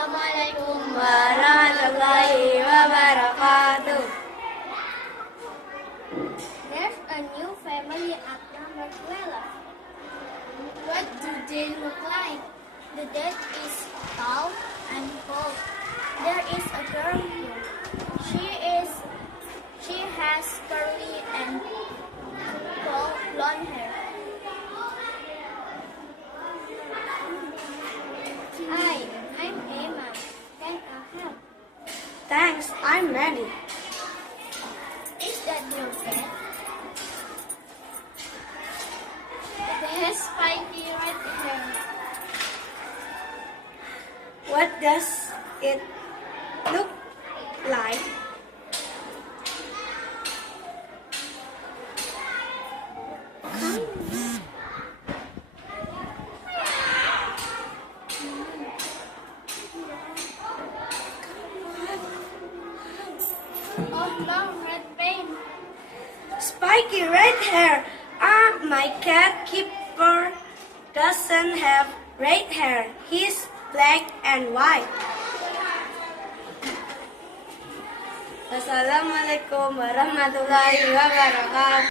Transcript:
Assalamualaikum warahmatullahi wabarakatuh. There's a new family at number 12. What do they look like? The dad is tall and bald. There is a girl here. She has curly and blonde hair. Hi, I'm Emma. Can I help? Thanks, I'm Manny. Is that your dad? It has spiky red hair. What does it look like? Oh no, red paint. Spiky red hair. My cat keeper doesn't have red hair. He's black and white. Assalamualaikum warahmatullahi wabarakatuh.